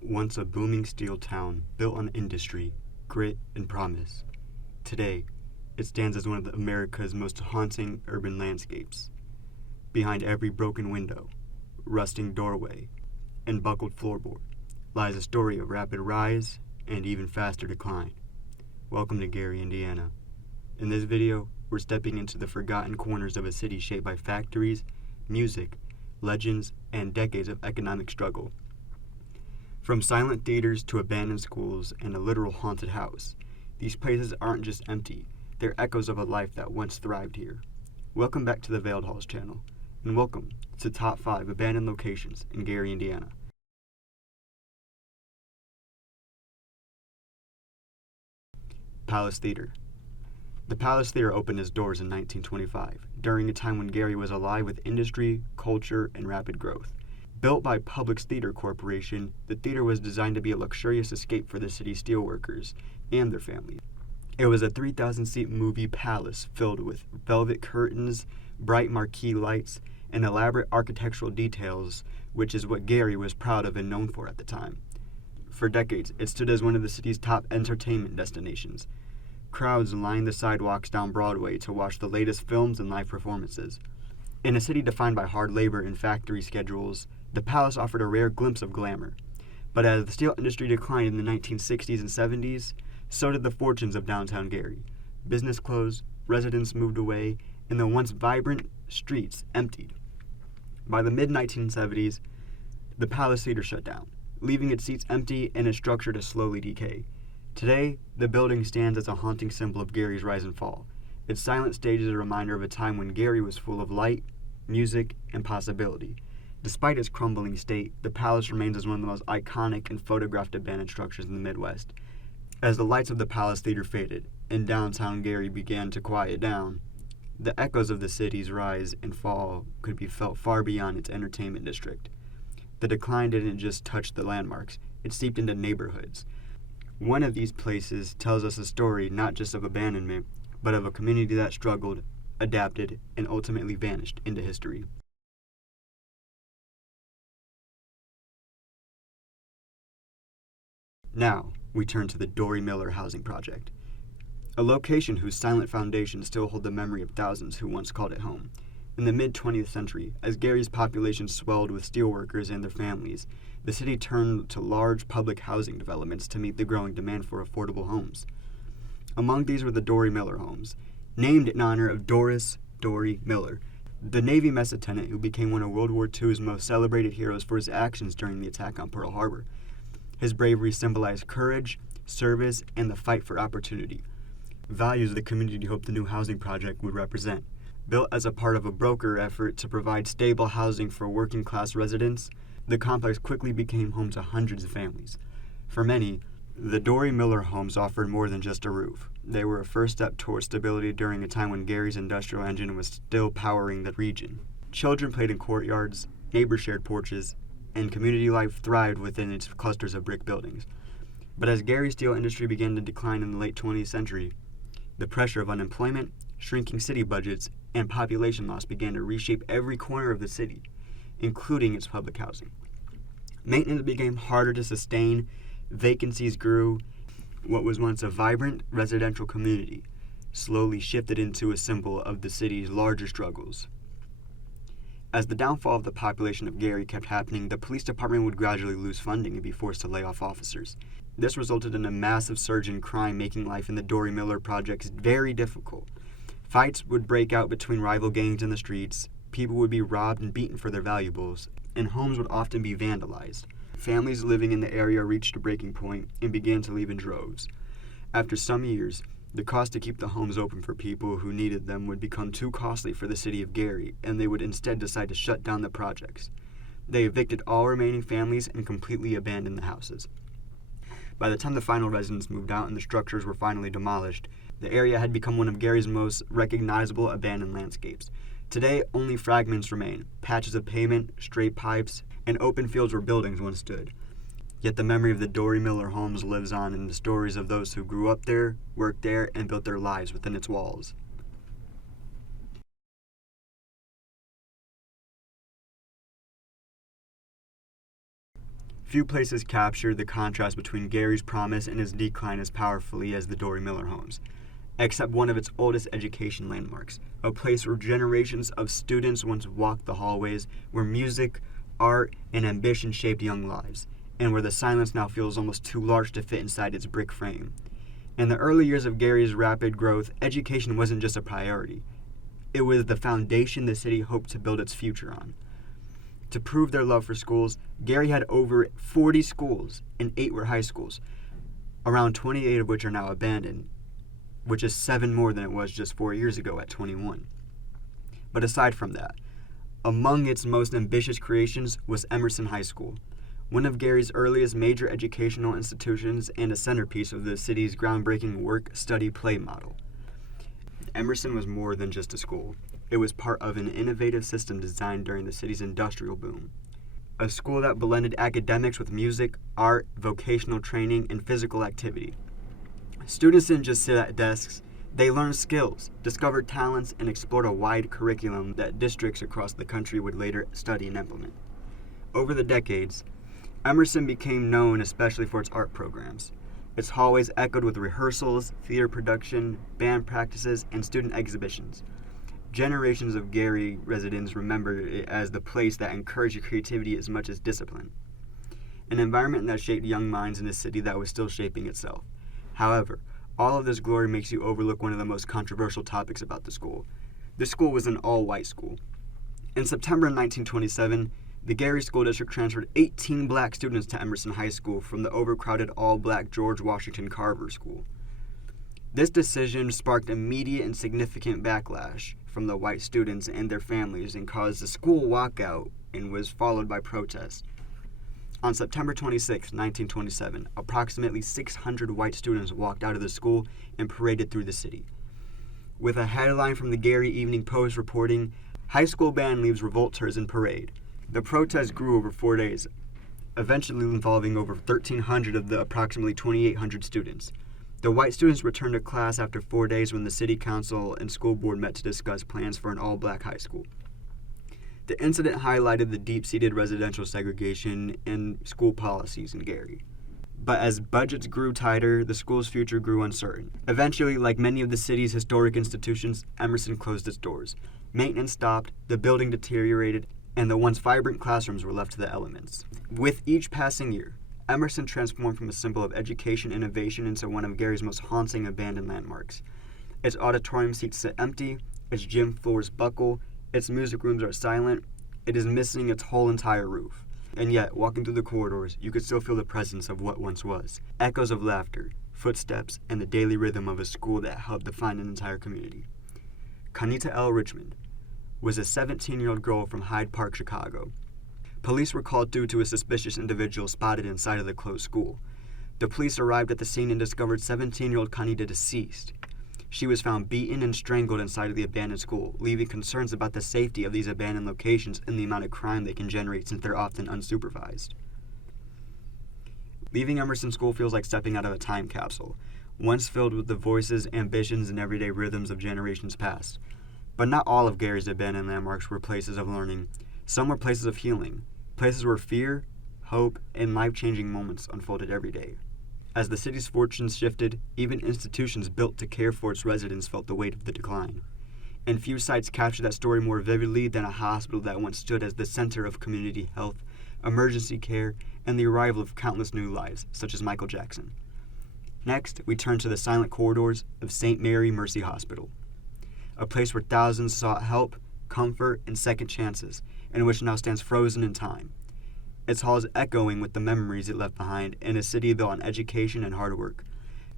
Once a booming steel town built on industry, grit, and promise, today it stands as one of America's most haunting urban landscapes. Behind every broken window, rusting doorway, and buckled floorboard lies a story of rapid rise and even faster decline. Welcome to Gary, Indiana. In this video, we're stepping into the forgotten corners of a city shaped by factories, music, legends, and decades of economic struggle. From silent theaters to abandoned schools and a literal haunted house, these places aren't just empty, they're echoes of a life that once thrived here. Welcome back to the Veiled Halls channel, and welcome to Top 5 Abandoned Locations in Gary, Indiana. Palace Theater. The Palace Theater opened its doors in 1925, during a time when Gary was alive with industry, culture, and rapid growth. Built by Public Theater Corporation, the theater was designed to be a luxurious escape for the city's steelworkers and their families. It was a 3,000-seat movie palace filled with velvet curtains, bright marquee lights, and elaborate architectural details, which is what Gary was proud of and known for at the time. For decades, it stood as one of the city's top entertainment destinations. Crowds lined the sidewalks down Broadway to watch the latest films and live performances. In a city defined by hard labor and factory schedules, the palace offered a rare glimpse of glamour. But as the steel industry declined in the 1960s and 70s, so did the fortunes of downtown Gary. Business closed, residents moved away, and the once vibrant streets emptied. By the mid-1970s, the Palace Theater shut down, leaving its seats empty and its structure to slowly decay. Today, the building stands as a haunting symbol of Gary's rise and fall. Its silent stage is a reminder of a time when Gary was full of light, music, and possibility. Despite its crumbling state, the palace remains as one of the most iconic and photographed abandoned structures in the Midwest. As the lights of the Palace Theater faded and downtown Gary began to quiet down, the echoes of the city's rise and fall could be felt far beyond its entertainment district. The decline didn't just touch the landmarks, it seeped into neighborhoods. One of these places tells us a story not just of abandonment, but of a community that struggled, adapted, and ultimately vanished into history. Now, we turn to the Dory Miller Housing Project, a location whose silent foundations still hold the memory of thousands who once called it home. In the mid-20th century, as Gary's population swelled with steelworkers and their families, the city turned to large public housing developments to meet the growing demand for affordable homes. Among these were the Dory Miller homes, named in honor of Doris Dory Miller, the Navy mess attendant who became one of World War II's most celebrated heroes for his actions during the attack on Pearl Harbor. His bravery symbolized courage, service, and the fight for opportunity, values the community hoped the new housing project would represent. Built as a part of a broker effort to provide stable housing for working-class residents, the complex quickly became home to hundreds of families. For many, the Dory Miller homes offered more than just a roof. They were a first step towards stability during a time when Gary's industrial engine was still powering the region. Children played in courtyards, neighbors shared porches, and community life thrived within its clusters of brick buildings. But as Gary's steel industry began to decline in the late 20th century, the pressure of unemployment, shrinking city budgets, and population loss began to reshape every corner of the city, including its public housing. Maintenance became harder to sustain, vacancies grew. What was once a vibrant residential community slowly shifted into a symbol of the city's larger struggles. As the downfall of the population of Gary kept happening, the police department would gradually lose funding and be forced to lay off officers. This resulted in a massive surge in crime, making life in the Dory Miller projects very difficult. Fights would break out between rival gangs in the streets, people would be robbed and beaten for their valuables, and homes would often be vandalized. Families living in the area reached a breaking point and began to leave in droves. After some years, the cost to keep the homes open for people who needed them would become too costly for the city of Gary, and they would instead decide to shut down the projects. They evicted all remaining families and completely abandoned the houses. By the time the final residents moved out and the structures were finally demolished, the area had become one of Gary's most recognizable abandoned landscapes. Today, only fragments remain, patches of pavement, straight pipes, and open fields where buildings once stood. Yet the memory of the Dory Miller homes lives on in the stories of those who grew up there, worked there, and built their lives within its walls. Few places capture the contrast between Gary's promise and his decline as powerfully as the Dory Miller homes, except one of its oldest education landmarks, a place where generations of students once walked the hallways, where music, art, and ambition shaped young lives, and where the silence now feels almost too large to fit inside its brick frame. In the early years of Gary's rapid growth, education wasn't just a priority. It was the foundation the city hoped to build its future on. To prove their love for schools, Gary had over 40 schools, and 8 were high schools, around 28 of which are now abandoned, which is 7 more than it was just 4 years ago at 21. But aside from that, among its most ambitious creations was Emerson High School, one of Gary's earliest major educational institutions and a centerpiece of the city's groundbreaking work-study-play model. Emerson was more than just a school. It was part of an innovative system designed during the city's industrial boom. A school that blended academics with music, art, vocational training, and physical activity. Students didn't just sit at desks. They learned skills, discovered talents, and explored a wide curriculum that districts across the country would later study and implement. Over the decades, Emerson became known especially for its art programs. Its hallways echoed with rehearsals, theater production, band practices, and student exhibitions. Generations of Gary residents remember it as the place that encouraged creativity as much as discipline. An environment that shaped young minds in a city that was still shaping itself. However, all of this glory makes you overlook one of the most controversial topics about the school. This school was an all-white school. In September 1927, the Gary School District transferred 18 black students to Emerson High School from the overcrowded all-black George Washington Carver School. This decision sparked immediate and significant backlash from the white students and their families and caused a school walkout and was followed by protests. On September 26, 1927, approximately 600 white students walked out of the school and paraded through the city. With a headline from the Gary Evening Post reporting, "High school band leaves revolters in parade." The protest grew over 4 days, eventually involving over 1,300 of the approximately 2,800 students. The white students returned to class after 4 days when the city council and school board met to discuss plans for an all-black high school. The incident highlighted the deep-seated residential segregation and school policies in Gary. But as budgets grew tighter, the school's future grew uncertain. Eventually, like many of the city's historic institutions, Emerson closed its doors. Maintenance stopped, the building deteriorated, and the once vibrant classrooms were left to the elements. With each passing year, Emerson transformed from a symbol of education innovation into one of Gary's most haunting abandoned landmarks. Its auditorium seats sit empty, its gym floors buckle, its music rooms are silent, it is missing its whole entire roof. And yet, walking through the corridors, you could still feel the presence of what once was. Echoes of laughter, footsteps, and the daily rhythm of a school that helped define an entire community. Conita L. Richmond was a 17-year-old girl from Hyde Park, Chicago. Police were called due to a suspicious individual spotted inside of the closed school. The police arrived at the scene and discovered 17-year-old Conita deceased. She was found beaten and strangled inside of the abandoned school, leaving concerns about the safety of these abandoned locations and the amount of crime they can generate since they're often unsupervised. Leaving Emerson School feels like stepping out of a time capsule, once filled with the voices, ambitions, and everyday rhythms of generations past. But not all of Gary's abandoned landmarks were places of learning. Some were places of healing, places where fear, hope, and life-changing moments unfolded every day. As the city's fortunes shifted, even institutions built to care for its residents felt the weight of the decline. And few sites capture that story more vividly than a hospital that once stood as the center of community health, emergency care, and the arrival of countless new lives, such as Michael Jackson. Next, we turn to the silent corridors of St. Mary Mercy Hospital, a place where thousands sought help, comfort, and second chances, and which now stands frozen in time. Its halls echoing with the memories it left behind in a city built on education and hard work.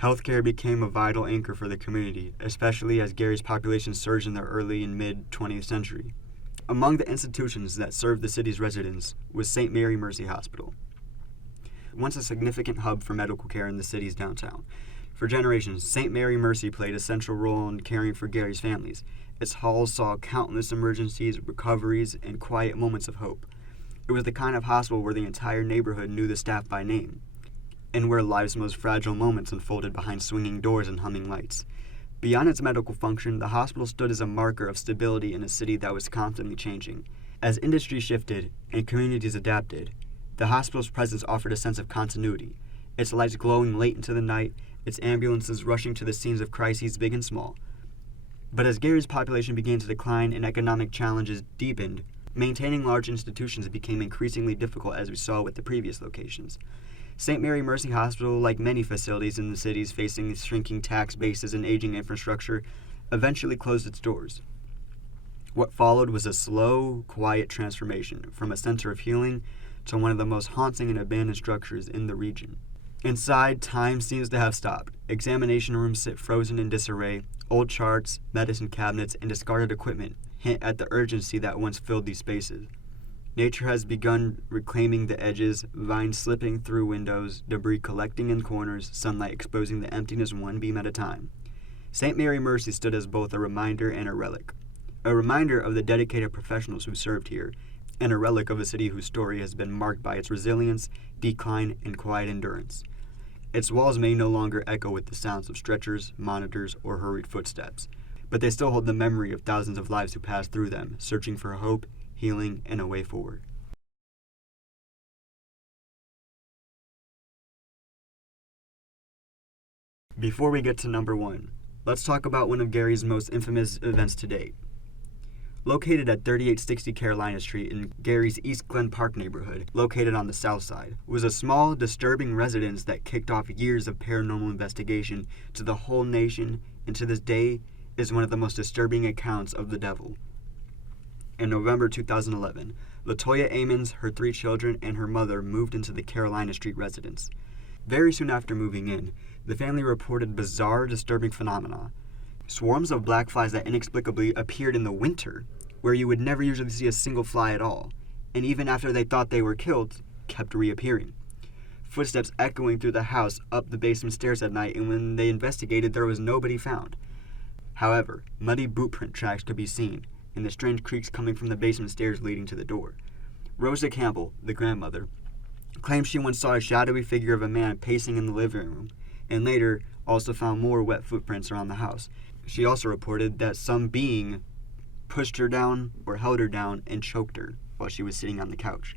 Healthcare became a vital anchor for the community, especially as Gary's population surged in the early and mid-20th century. Among the institutions that served the city's residents was St. Mary Mercy Hospital, once a significant hub for medical care in the city's downtown. For generations, St. Mary Mercy played a central role in caring for Gary's families. Its halls saw countless emergencies, recoveries, and quiet moments of hope. It was the kind of hospital where the entire neighborhood knew the staff by name, and where life's most fragile moments unfolded behind swinging doors and humming lights. Beyond its medical function, the hospital stood as a marker of stability in a city that was constantly changing. As industry shifted and communities adapted, The hospital's presence offered a sense of continuity, its lights glowing late into the night, its ambulances rushing to the scenes of crises big and small. But as Gary's population began to decline and economic challenges deepened, maintaining large institutions became increasingly difficult, as we saw with the previous locations. St. Mary Mercy Hospital, like many facilities in the cities facing shrinking tax bases and aging infrastructure, eventually closed its doors. What followed was a slow, quiet transformation from a center of healing to one of the most haunting and abandoned structures in the region. Inside, time seems to have stopped. Examination rooms sit frozen in disarray. Old charts, medicine cabinets, and discarded equipment hint at the urgency that once filled these spaces. Nature has begun reclaiming the edges, vines slipping through windows, debris collecting in corners, sunlight exposing the emptiness one beam at a time. St. Mary Mercy stood as both a reminder and a relic. A reminder of the dedicated professionals who served here, and a relic of a city whose story has been marked by its resilience, decline, and quiet endurance. Its walls may no longer echo with the sounds of stretchers, monitors, or hurried footsteps, but they still hold the memory of thousands of lives who passed through them, searching for hope, healing, and a way forward. Before we get to number 1, let's talk about one of Gary's most infamous events to date. Located at 3860 Carolina Street in Gary's East Glen Park neighborhood, located on the south side, was a small, disturbing residence that kicked off years of paranormal investigation to the whole nation, and to this day is one of the most disturbing accounts of the devil. In November 2011, Latoya Amons, her 3 children, and her mother moved into the Carolina Street residence. Very soon after moving in, the family reported bizarre, disturbing phenomena. Swarms of black flies that inexplicably appeared in the winter, where you would never usually see a single fly at all, and even after they thought they were killed, kept reappearing. Footsteps echoing through the house up the basement stairs at night, and when they investigated, there was nobody found. However, muddy boot print tracks could be seen, and the strange creaks coming from the basement stairs leading to the door. Rosa Campbell, the grandmother, claimed she once saw a shadowy figure of a man pacing in the living room, and later also found more wet footprints around the house. She also reported that some being pushed her down or held her down and choked her while she was sitting on the couch.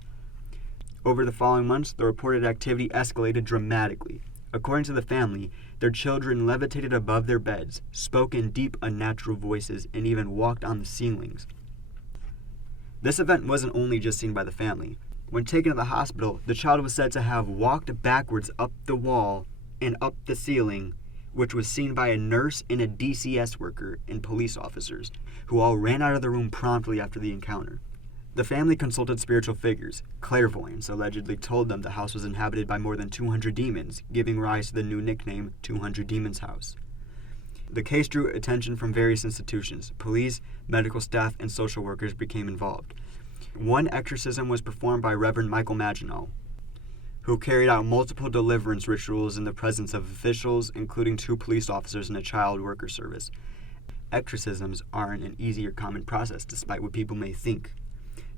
Over the following months, the reported activity escalated dramatically. According to the family, their children levitated above their beds, spoke in deep, unnatural voices, and even walked on the ceilings. This event wasn't only just seen by the family. When taken to the hospital, the child was said to have walked backwards up the wall and up the ceiling, which was seen by a nurse and a DCS worker and police officers, who all ran out of the room promptly after the encounter. The family consulted spiritual figures. Clairvoyants allegedly told them the house was inhabited by more than 200 demons, giving rise to the new nickname 200 Demons House. The case drew attention from various institutions. Police, medical staff, and social workers became involved. One exorcism was performed by Reverend Michael Maginot, who carried out multiple deliverance rituals in the presence of officials, including 2 police officers and a child worker service. Exorcisms aren't an easy or common process, despite what people may think.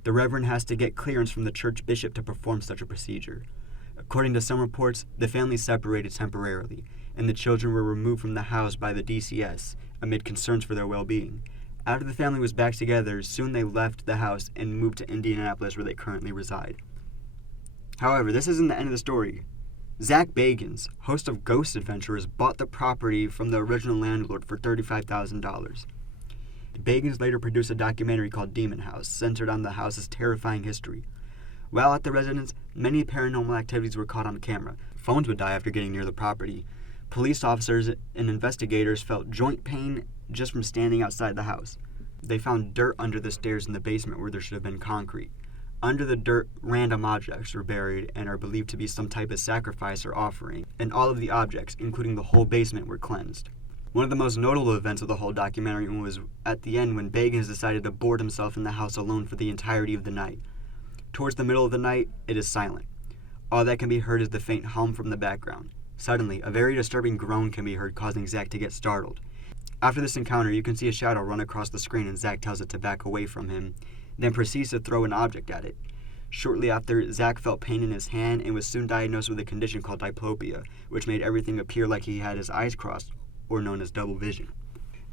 The Reverend has to get clearance from the church bishop to perform such a procedure. According to some reports, the family separated temporarily, and the children were removed from the house by the DCS amid concerns for their well-being. After the family was back together, soon they left the house and moved to Indianapolis, where they currently reside. However, this isn't the end of the story. Zach Bagans, host of Ghost Adventurers, bought the property from the original landlord for $35,000. Bagans later produced a documentary called Demon House, centered on the house's terrifying history. While at the residence, many paranormal activities were caught on camera. Phones would die after getting near the property. Police officers and investigators felt joint pain just from standing outside the house. They found dirt under the stairs in the basement where there should have been concrete. Under the dirt, random objects were buried and are believed to be some type of sacrifice or offering, and all of the objects, including the whole basement, were cleansed. One of the most notable events of the whole documentary was at the end when Bagans decided to board himself in the house alone for the entirety of the night. Towards the middle of the night, it is silent. All that can be heard is the faint hum from the background. Suddenly, a very disturbing groan can be heard, causing Zach to get startled. After this encounter, you can see a shadow run across the screen, and Zach tells it to back away from him, then proceeds to throw an object at it. Shortly after, Zach felt pain in his hand and was soon diagnosed with a condition called diplopia, which made everything appear like he had his eyes crossed, or known as double vision.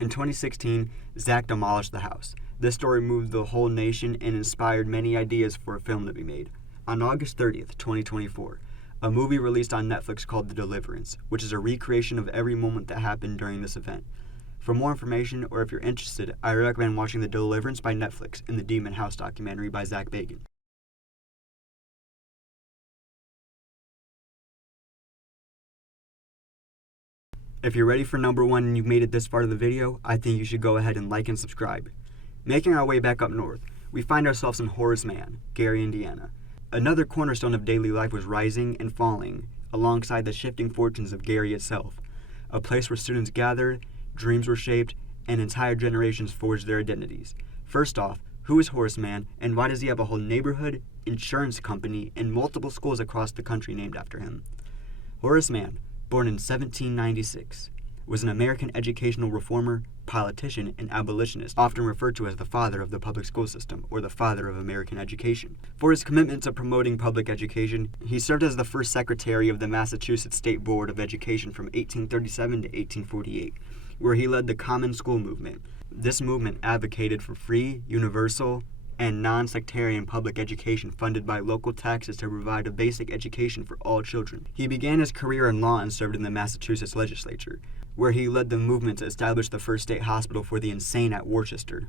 In 2016, Zach demolished the house. This story moved the whole nation and inspired many ideas for a film to be made. On August 30th, 2024, a movie released on Netflix called The Deliverance, which is a recreation of every moment that happened during this event. For more information, or if you're interested, I recommend watching The Deliverance by Netflix and the Demon House documentary by Zach Bagans. If you're ready for number 1 and you've made it this far of the video, I think you should go ahead and like and subscribe. Making our way back up north, we find ourselves in Horace Mann, Gary, Indiana. Another cornerstone of daily life was rising and falling alongside the shifting fortunes of Gary itself, a place where students gathered, dreams were shaped, and entire generations forged their identities. First off, who is Horace Mann, and why does he have a whole neighborhood, insurance company, and multiple schools across the country named after him? Horace Mann, born in 1796, was an American educational reformer, politician, and abolitionist, often referred to as the father of the public school system, or the father of American education. For his commitment to promoting public education, he served as the first secretary of the Massachusetts State Board of Education from 1837 to 1848, where he led the Common School movement. This movement advocated for free, universal, and non-sectarian public education funded by local taxes to provide a basic education for all children. He began his career in law and served in the Massachusetts legislature, where he led the movement to establish the first state hospital for the insane at Worcester.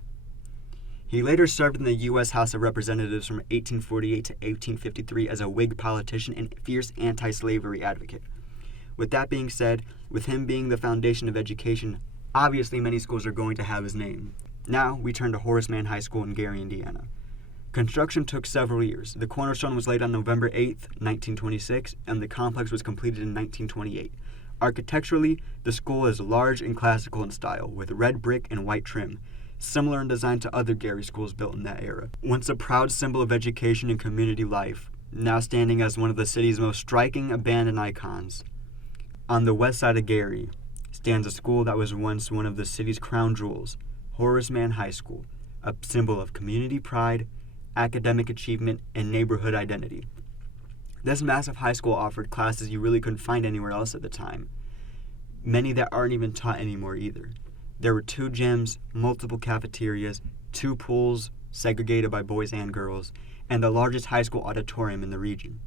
He later served in the U.S. House of Representatives from 1848 to 1853 as a Whig politician and fierce anti-slavery advocate. With that being said, with him being the foundation of education, obviously many schools are going to have his name. Now, we turn to Horace Mann High School in Gary, Indiana. Construction took several years. The cornerstone was laid on November 8, 1926, and the complex was completed in 1928. Architecturally, the school is large and classical in style, with red brick and white trim, similar in design to other Gary schools built in that era. Once a proud symbol of education and community life, now standing as one of the city's most striking abandoned icons. On the west side of Gary stands a school that was once one of the city's crown jewels, Horace Mann High School, a symbol of community pride, academic achievement, and neighborhood identity. This massive high school offered classes you really couldn't find anywhere else at the time, many that aren't even taught anymore either. There were 2 gyms, multiple cafeterias, 2 pools segregated by boys and girls, and the largest high school auditorium in the region.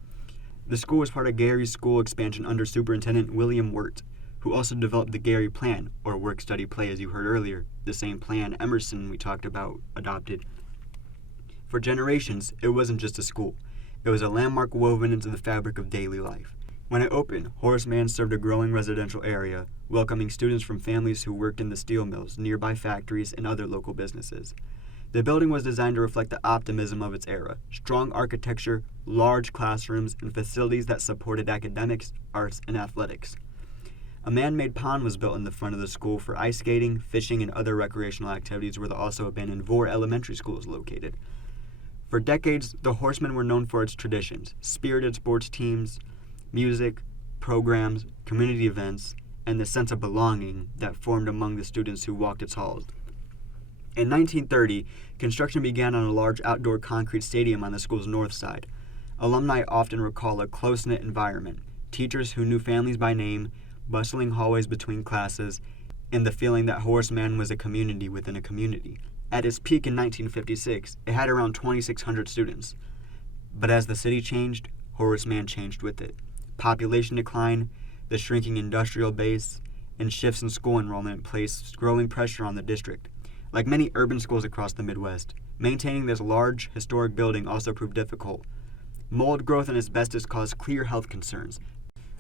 The school was part of Gary's school expansion under Superintendent William Wirt, who also developed the Gary Plan, or work-study-play as you heard earlier, the same plan Emerson we talked about adopted. For generations, it wasn't just a school. It was a landmark woven into the fabric of daily life. When it opened, Horace Mann served a growing residential area, welcoming students from families who worked in the steel mills, nearby factories, and other local businesses. The building was designed to reflect the optimism of its era: strong architecture, large classrooms, and facilities that supported academics, arts, and athletics. A man-made pond was built in the front of the school for ice skating, fishing, and other recreational activities where the also abandoned Vore Elementary School is located. For decades, the Horsemen were known for its traditions, spirited sports teams, music, programs, community events, and the sense of belonging that formed among the students who walked its halls. In 1930, construction began on a large outdoor concrete stadium on the school's north side. Alumni often recall a close-knit environment, teachers who knew families by name, bustling hallways between classes, and the feeling that Horace Mann was a community within a community. At its peak in 1956, it had around 2,600 students. But as the city changed, Horace Mann changed with it. Population decline, the shrinking industrial base, and shifts in school enrollment placed growing pressure on the district. Like many urban schools across the Midwest, maintaining this large, historic building also proved difficult. Mold growth and asbestos caused clear health concerns.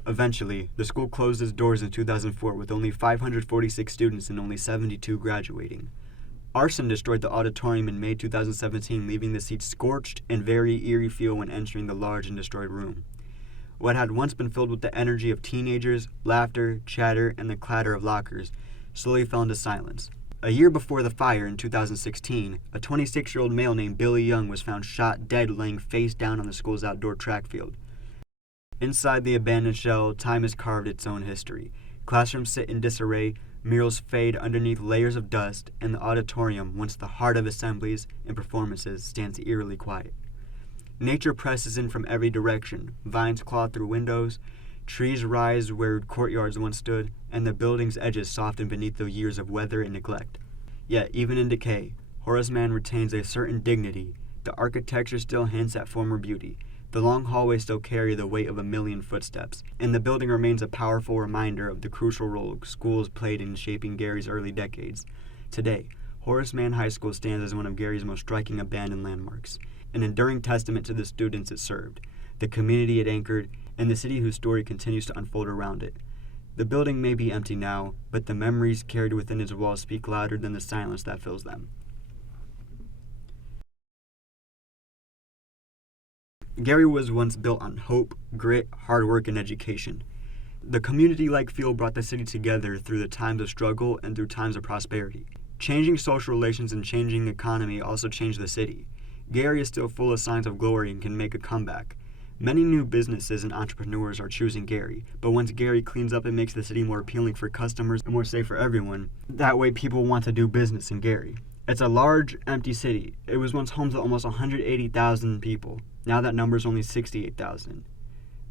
Eventually, the school closed its doors in 2004 with only 546 students and only 72 graduating. Arson destroyed the auditorium in May 2017, leaving the seats scorched and very eerie feel when entering the large and destroyed room. What had once been filled with the energy of teenagers, laughter, chatter, and the clatter of lockers slowly fell into silence. A year before the fire in 2016, a 26-year-old male named Billy Young was found shot dead laying face down on the school's outdoor track field. Inside the abandoned shell, time has carved its own history. Classrooms sit in disarray, murals fade underneath layers of dust, and the auditorium, once the heart of assemblies and performances, stands eerily quiet. Nature presses in from every direction. Vines claw through windows, trees rise where courtyards once stood, and the building's edges soften beneath the years of weather and neglect. Yet, even in decay, Horace Mann retains a certain dignity. The architecture still hints at former beauty. The long hallways still carry the weight of a million footsteps, and the building remains a powerful reminder of the crucial role schools played in shaping Gary's early decades. Today, Horace Mann High School stands as one of Gary's most striking abandoned landmarks, an enduring testament to the students it served, the community it anchored, and the city whose story continues to unfold around it. The building may be empty now, but the memories carried within its walls speak louder than the silence that fills them. Gary was once built on hope, grit, hard work, and education. The community-like feel brought the city together through the times of struggle and through times of prosperity. Changing social relations and changing economy also changed the city. Gary is still full of signs of glory and can make a comeback. Many new businesses and entrepreneurs are choosing Gary, but once Gary cleans up, it makes the city more appealing for customers and more safe for everyone. That way people want to do business in Gary. It's a large, empty city. It was once home to almost 180,000 people. Now that number is only 68,000.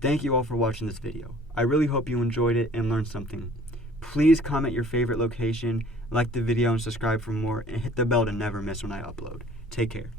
Thank you all for watching this video. I really hope you enjoyed it and learned something. Please comment your favorite location, like the video and subscribe for more, and hit the bell to never miss when I upload. Take care.